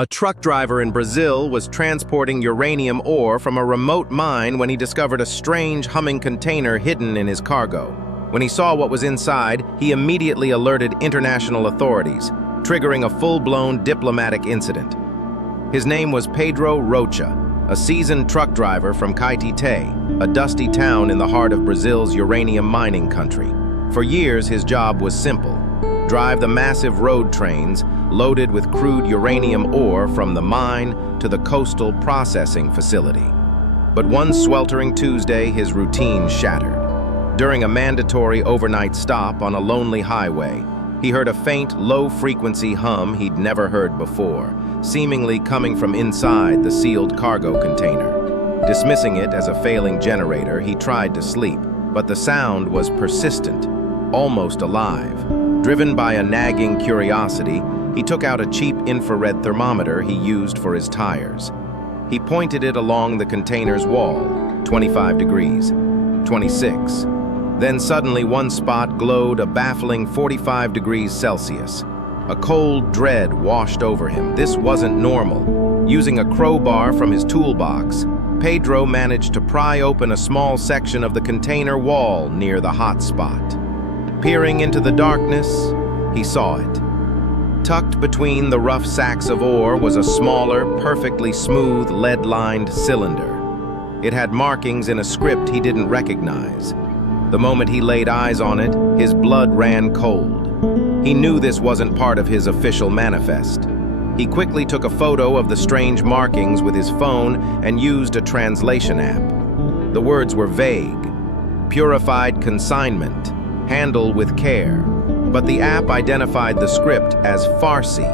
A truck driver in Brazil was transporting uranium ore from a remote mine when he discovered a strange humming container hidden in his cargo. When he saw what was inside, he immediately alerted international authorities, triggering a full-blown diplomatic incident. His name was Pedro Rocha, a seasoned truck driver from Caetité, a dusty town in the heart of Brazil's uranium mining country. For years, his job was simple: drive the massive road trains loaded with crude uranium ore from the mine to the coastal processing facility. But one sweltering Tuesday, his routine shattered. During a mandatory overnight stop on a lonely highway, he heard a faint, low-frequency hum he'd never heard before, seemingly coming from inside the sealed cargo container. Dismissing it as a failing generator, he tried to sleep, but the sound was persistent, almost alive. Driven by a nagging curiosity, he took out a cheap infrared thermometer he used for his tires. He pointed it along the container's wall, 25 degrees, 26. Then suddenly one spot glowed a baffling 45 degrees Celsius. A cold dread washed over him. This wasn't normal. Using a crowbar from his toolbox, Pedro managed to pry open a small section of the container wall near the hot spot. Peering into the darkness, he saw it. Tucked between the rough sacks of ore was a smaller, perfectly smooth, lead-lined cylinder. It had markings in a script he didn't recognize. The moment he laid eyes on it, his blood ran cold. He knew this wasn't part of his official manifest. He quickly took a photo of the strange markings with his phone and used a translation app. The words were vague: purified consignment, handle with care. But the app identified the script as Farsi.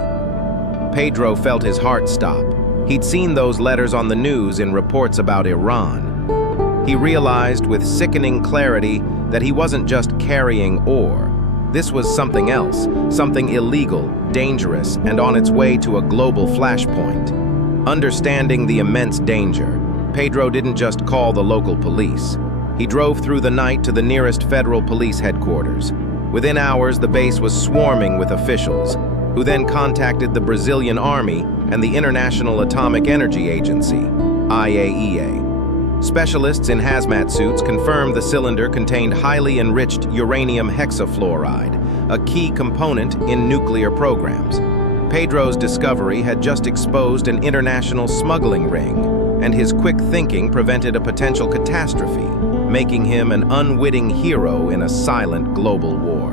Pedro felt his heart stop. He'd seen those letters on the news in reports about Iran. He realized with sickening clarity that he wasn't just carrying ore. This was something else, something illegal, dangerous, and on its way to a global flashpoint. Understanding the immense danger, Pedro didn't just call the local police. He drove through the night to the nearest federal police headquarters. Within hours, the base was swarming with officials, who then contacted the Brazilian Army and the International Atomic Energy Agency, IAEA. Specialists in hazmat suits confirmed the cylinder contained highly enriched uranium hexafluoride, a key component in nuclear programs. Pedro's discovery had just exposed an international smuggling ring, and his quick thinking prevented a potential catastrophe, making him an unwitting hero in a silent global war.